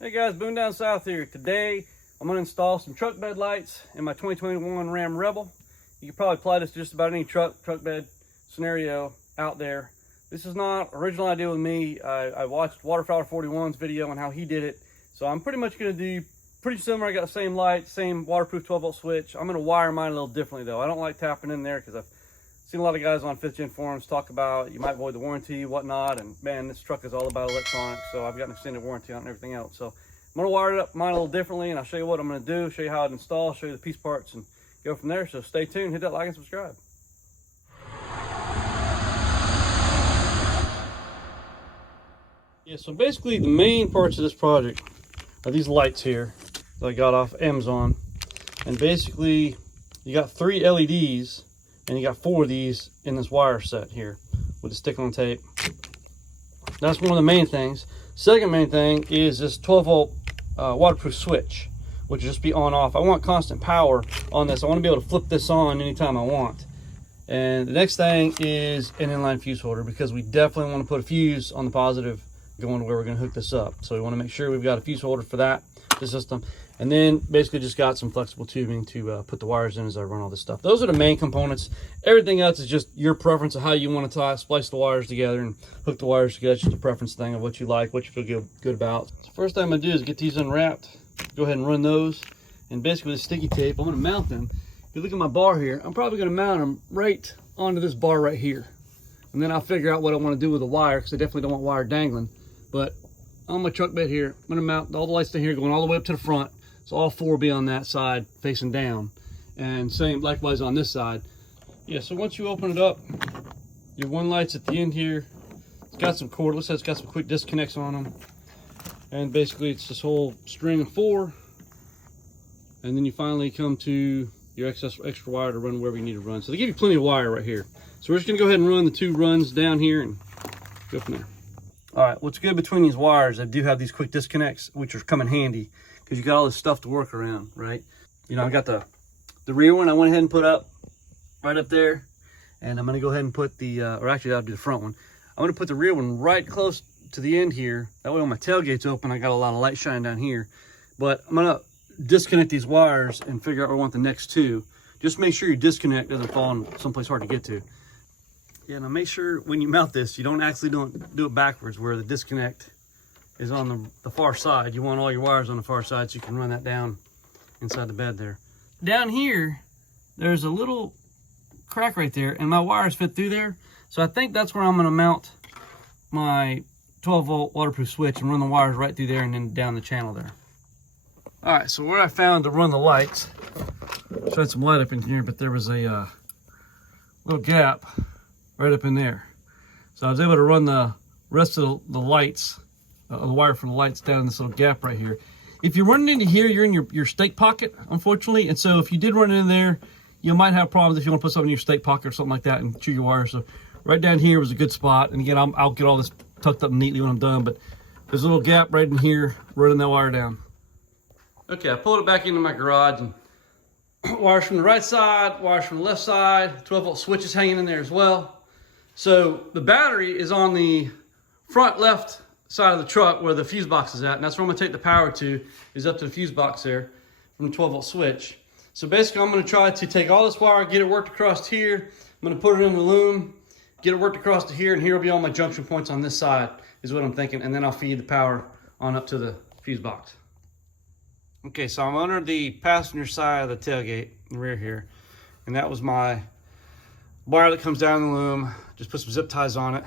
Hey guys, Boone down south here. Today I'm going to install some truck bed lights in my 2021 Ram Rebel. You can probably apply this to just about any truck bed scenario out there. This is not original idea with me. I watched Waterfowler 41's video on how he did it. So I'm pretty much going to do pretty similar. I got the same light, same waterproof 12 volt switch. I'm going to wire mine a little differently though. I don't like tapping in there because I've seen a lot of guys on 5th gen forums talk about you might void the warranty, whatnot, and man, this truck is all about electronics, so I've got an extended warranty on it and everything else. So I'm gonna wire it up mine a little differently, and I'll show you what I'm gonna do, show you how it installs, show you the piece parts, and go from there. So stay tuned, hit that like and subscribe. Yeah, so basically the main parts of this project are these lights here that I got off Amazon, and basically you got 3 LEDs. And you got 4 of these in this wire set here with the stick-on tape. That's one of the main things. Second main thing is this 12 volt waterproof switch, which will just be on off. I want constant power on this. I want to be able to flip this on anytime I want. And the next thing is an inline fuse holder, because we definitely want to put a fuse on the positive going to where we're going to hook this up. So we want to make sure we've got a fuse holder for that, the system. And then basically just got some flexible tubing to put the wires in as I run all this stuff. Those are the main components. Everything else is just your preference of how you want to splice the wires together and hook the wires together. It's just a preference thing of what you like, what you feel good about. So first thing I'm going to do is get these unwrapped. Go ahead and run those. And basically with sticky tape, I'm going to mount them. If you look at my bar here, I'm probably going to mount them right onto this bar right here. And then I'll figure out what I want to do with the wire, because I definitely don't want wire dangling. But on my truck bed here, I'm going to mount all the lights down here going all the way up to the front. So all 4 will be on that side facing down, and same likewise on this side. Yeah, so once you open it up, your one light's at the end here. It's got some cord, looks like it's got some quick disconnects on them. And basically it's this whole string of 4. And then you finally come to your extra wire to run wherever you need to run. So they give you plenty of wire right here. So we're just gonna go ahead and run the 2 runs down here and go from there. All right, what's good between these wires, I do have these quick disconnects, which are come in handy, because you got all this stuff to work around, right? You know, I got the rear one I went ahead and put up right up there, and I'm gonna go ahead and put the, or actually that'll be the front one. I'm gonna put the rear one right close to the end here. That way when my tailgate's open, I got a lot of light shining down here. But I'm gonna disconnect these wires and figure out where I want the next 2. Just make sure your disconnect doesn't fall in someplace hard to get to. Yeah, now make sure when you mount this, you don't actually do it backwards where the disconnect is on the far side. You want all your wires on the far side so you can run that down inside the bed there. Down here, there's a little crack right there, and my wires fit through there. So I think that's where I'm gonna mount my 12 volt waterproof switch and run the wires right through there and then down the channel there. All right, so where I found to run the lights, showed some light up in here, but there was a little gap right up in there. So I was able to run the rest of the lights, the wire for the lights down in this little gap right here. If you're running into here, you're in your stake pocket, unfortunately. And so if you did run in there, you might have problems if you want to put something in your stake pocket or something like that and chew your wire. So right down here was a good spot. And again, I'll get all this tucked up neatly when I'm done, but there's a little gap right in here, running that wire down. Okay, I pulled it back into my garage, and wires from the right side, wires from the left side, 12 volt switch is hanging in there as well. So the battery is on the front left side of the truck where the fuse box is at, and that's where I'm gonna take the power to, is up to the fuse box there from the 12 volt switch. So basically I'm gonna try to take all this wire, get it worked across here. I'm gonna put it in the loom, get it worked across to here, and here will be all my junction points on this side, is what I'm thinking, and then I'll feed the power on up to the fuse box. Okay, so I'm under the passenger side of the tailgate, the rear here, and that was my wire that comes down the loom. Just put some zip ties on it.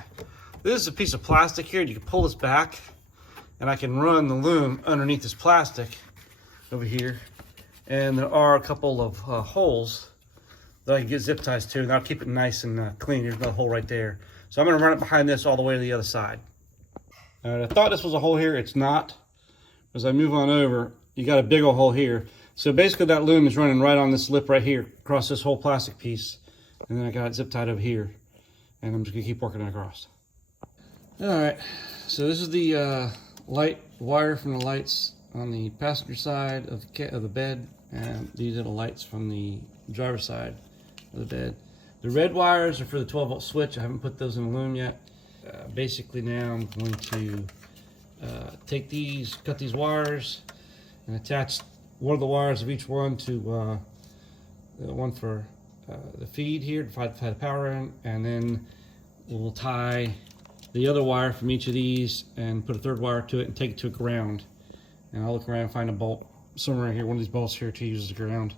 This is a piece of plastic here. You can pull this back, and I can run the loom underneath this plastic over here. And there are a couple of holes that I can get zip ties to, and that'll keep it nice and clean. There's no hole right there. So I'm gonna run it behind this all the way to the other side. All right, I thought this was a hole here. It's not. As I move on over, you got a big old hole here. So basically that loom is running right on this lip right here, across this whole plastic piece. And then I got it zip tied over here. And I'm just gonna keep working it across. All right, so this is the light wire from the lights on the passenger side of the bed, and these are the lights from the driver's side of the bed. The red wires are for the 12 volt switch. I haven't put those in the loom yet. Basically now I'm going to take these, cut these wires, and attach one of the wires of each one to the one for the feed here to feed the power in, and then we'll tie the other wire from each of these and put a third wire to it and take it to a ground. And I'll look around and find a bolt somewhere right here, one of these bolts here to use as a ground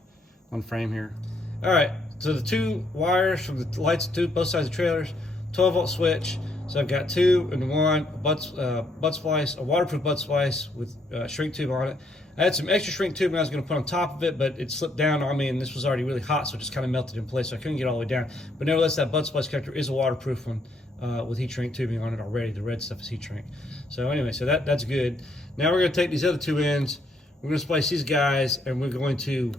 on frame here. All right, so the two wires from the lights to both sides of the trailers, 12-volt switch. So I've got 2 and 1 butt splice, a waterproof butt splice with shrink tube on it. I had some extra shrink tube I was going to put on top of it, but it slipped down on me, and this was already really hot, so it just kind of melted in place, so I couldn't get all the way down. But nevertheless, that butt splice connector is a waterproof one with heat shrink tubing on it already. The red stuff is heat shrink. So anyway, so that's good. Now we're going to take these other 2 ends, we're going to splice these guys, and we're going to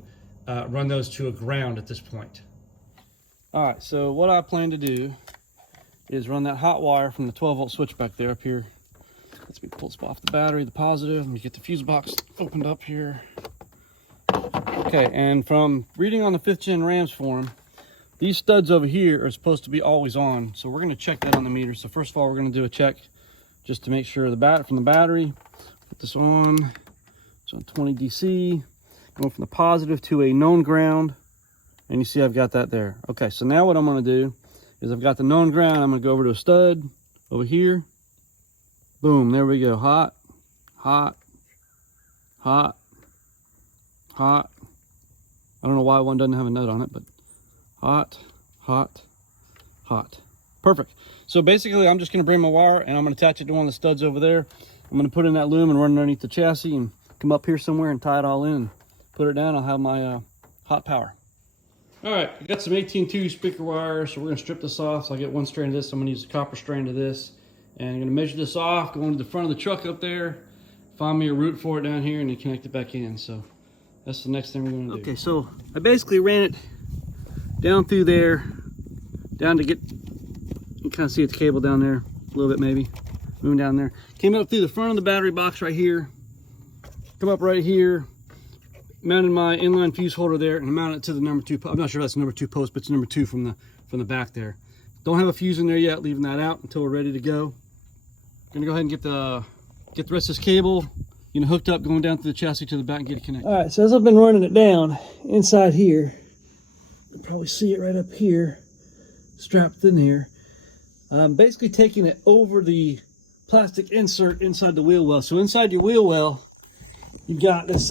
run those to a ground at this point. All right, so what I plan to do is run that hot wire from the 12-volt switch back there up here. Let's pull this off the battery, the positive. Let me get the fuse box opened up here. Okay, and from reading on the 5th gen Rams forum, these studs over here are supposed to be always on. So we're gonna check that on the meter. So first of all, we're gonna do a check just to make sure from the battery, put this on. It's on 20 DC, going from the positive to a known ground. And you see I've got that there. Okay, so now what I'm gonna do is I've got the known ground. I'm gonna go over to a stud over here. Boom, there we go. Hot, hot, hot, hot. I don't know why one doesn't have a note on it, but hot, hot, hot. Perfect. So basically I'm just gonna bring my wire and I'm gonna attach it to one of the studs over there. I'm gonna put in that loom and run underneath the chassis and come up here somewhere and tie it all in. Put it down, I'll have my hot power. All right, I got some 18-2 speaker wire, so we're gonna strip this off. So I get one strand of this, I'm gonna use a copper strand of this. And I'm gonna measure this off, go into the front of the truck up there, find me a route for it down here, and then connect it back in. So that's the next thing we're gonna do. Okay, so I basically ran it down through there, down to get, you can kind of see its cable down there, a little bit maybe, moving down there. Came up through the front of the battery box right here, come up right here, mounted my inline fuse holder there, and mounted it to the number 2. I'm not sure if that's the number 2 post, but it's number 2 from the back there. Don't have a fuse in there yet, leaving that out until we're ready to go. Gonna go ahead and get the rest of this cable, hooked up, going down through the chassis to the back and get it connected. All right, so as I've been running it down inside here, you can probably see it right up here, strapped in here. I'm basically taking it over the plastic insert inside the wheel well. So inside your wheel well, you've got this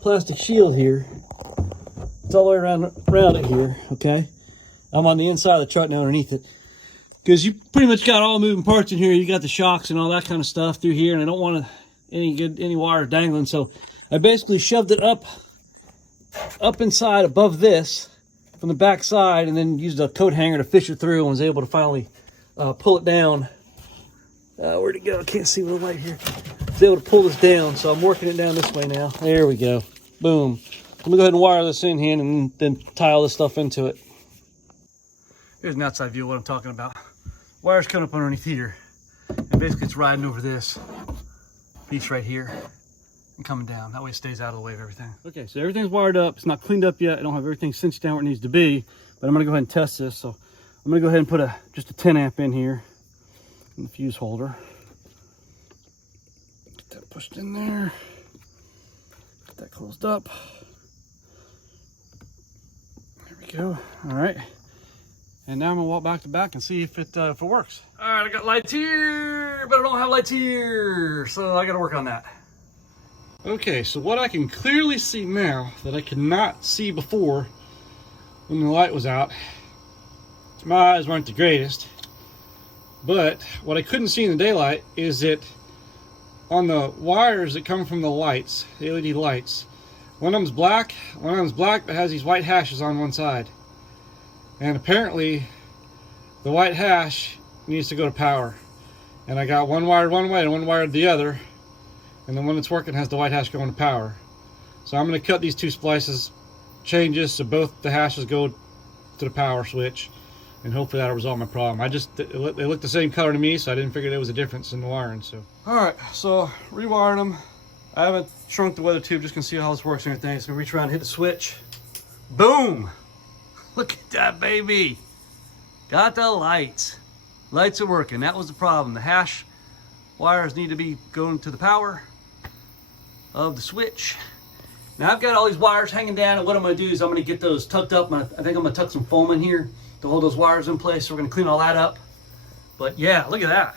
plastic shield here. It's all the way around it here, okay? I'm on the inside of the truck now underneath it. Because you pretty much got all moving parts in here. You got the shocks and all that kind of stuff through here, and I don't want any wire dangling. So I basically shoved it up inside above this from the back side, and then used a coat hanger to fish it through, and was able to finally pull it down. Where'd it go? I can't see with the light here. I was able to pull this down, so I'm working it down this way now. There we go. Boom. Let me go ahead and wire this in here and then tie all this stuff into it. Here's an outside view of what I'm talking about. Wire's coming up underneath here, and basically it's riding over this piece right here and coming down. That way it stays out of the way of everything. Okay, so everything's wired up. It's not cleaned up yet. I don't have everything cinched down where it needs to be, but I'm gonna go ahead and test this. So I'm gonna go ahead and put just a 10 amp in here in the fuse holder. Get that pushed in there. Get that closed up. There we go. All right. And now I'm gonna walk back to back and see if it works. All right, I got lights here, but I don't have lights here, so I gotta work on that. Okay, so what I can clearly see now that I could not see before when the light was out, my eyes weren't the greatest, but what I couldn't see in the daylight is that on the wires that come from the lights, the LED lights, one of them's black but has these white hashes on one side. And apparently the white hash needs to go to power. And I got one wired one way and one wired the other. And the one that's working has the white hash going to power. So I'm going to cut these 2 splices, changes so both the hashes go to the power switch. And hopefully that'll resolve my problem. They look the same color to me, so I didn't figure there was a difference in the wiring. So, alright, so rewired them. I haven't shrunk the weather tube, just gonna see how this works and everything. So I'm gonna reach around and hit the switch. Boom! Look at that, baby. Got the lights. Lights are working. That was the problem. The hash wires need to be going to the power of the switch. Now I've got all these wires hanging down, and what I'm going to do is I'm going to get those tucked up. I think I'm going to tuck some foam in here to hold those wires in place. So we're going to clean all that up. But yeah, look at that.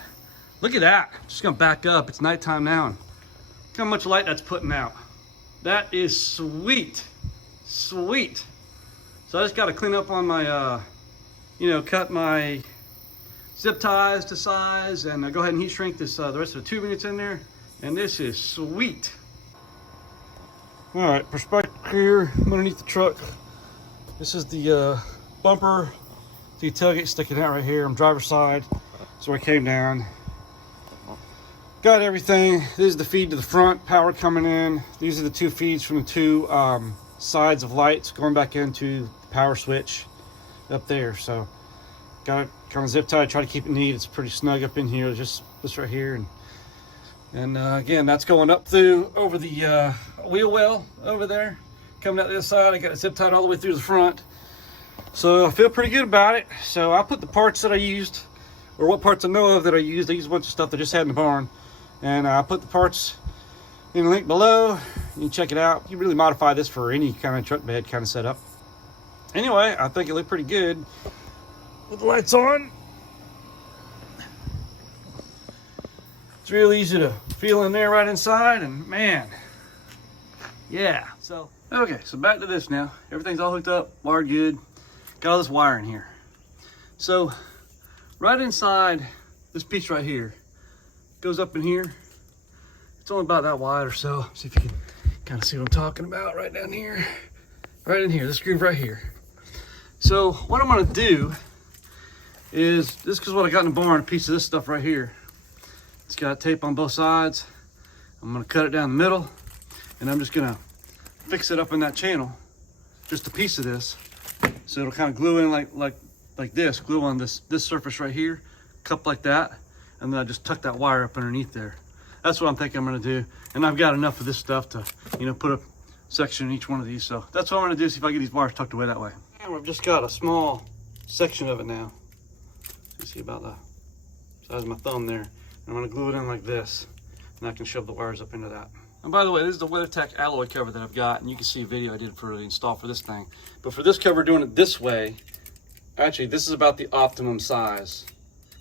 Look at that. Just going to back up. It's nighttime now. And look how much light that's putting out. That is sweet. Sweet. So I just got to clean up on my, cut my zip ties to size, and go ahead and heat shrink this, the rest of the tubing that's in there. And this is sweet. All right, perspective here underneath the truck. This is the bumper, the tailgate sticking out right here. I'm driver's side, so I came down. Got everything. This is the feed to the front, power coming in. These are the two feeds from the two sides of lights going back into the power switch up there. So got it kind of zip tied, try to keep it neat. It's pretty snug up in here, just this right here. And again, that's going up through over the wheel well over there, coming out the other side. I got it zip tied all the way through the front, so I feel pretty good about it. So I put the parts that I used, or what parts I know of that I used. I used a bunch of stuff that I just had in the barn, and I put the parts in the link below. You can check it out. You can really modify this for any kind of truck bed kind of setup. Anyway, I think it looked pretty good with the lights on. It's real easy to feel in there right inside, and man, yeah. So, okay, so back to this now. Everything's all hooked up, wired good. Got all this wire in here. So, right inside this piece right here, goes up in here. It's only about that wide or so. See if you can kind of see what I'm talking about right down here. Right in here, this groove right here. So, what I'm gonna do is, this is what I got in the barn, a piece of this stuff right here. It's got tape on both sides. I'm gonna cut it down the middle, and I'm just gonna fix it up in that channel, just a piece of this, so it'll kind of glue in like this, glue on this surface right here, cup like that, and then I just tuck that wire up underneath there. That's what I'm thinking I'm gonna do, and I've got enough of this stuff to, put a section in each one of these. So that's what I'm gonna do. See if I get these wires tucked away that way. And we've just got a small section of it now. You see about the size of my thumb there. I'm gonna glue it in like this, and I can shove the wires up into that. And by the way, this is the WeatherTech AlloyCover that I've got, and you can see a video I did for the install for this thing. But for this cover, doing it this way, actually, this is about the optimum size.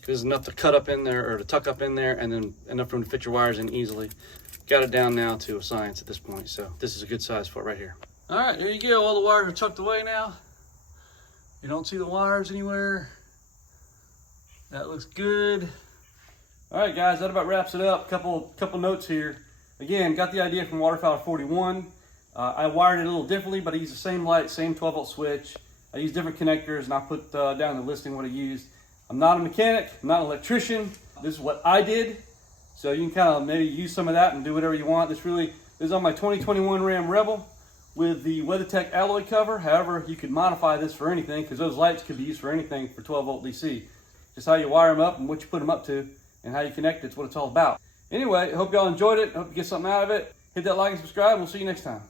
There's enough to cut up in there, or to tuck up in there, and then enough room to fit your wires in easily. Got it down now to a science at this point, so this is a good size for it right here. All right, there you go. All the wires are tucked away now. You don't see the wires anywhere. That looks good. All right, guys, that about wraps it up. Couple notes here. Again, got the idea from Waterfowl 41. I wired it a little differently, but I used the same light, same 12-volt switch. I used different connectors, and I'll put down in the listing what I used. I'm not a mechanic, I'm not an electrician. This is what I did. So you can kind of maybe use some of that and do whatever you want. This is on my 2021 Ram Rebel with the WeatherTech AlloyCover. However, you could modify this for anything, because those lights could be used for anything for 12-volt DC. Just how you wire them up and what you put them up to, and how you connect it's what it's all about. Anyway, I hope y'all enjoyed it. I hope you get something out of it. Hit that like and subscribe, and we'll see you next time.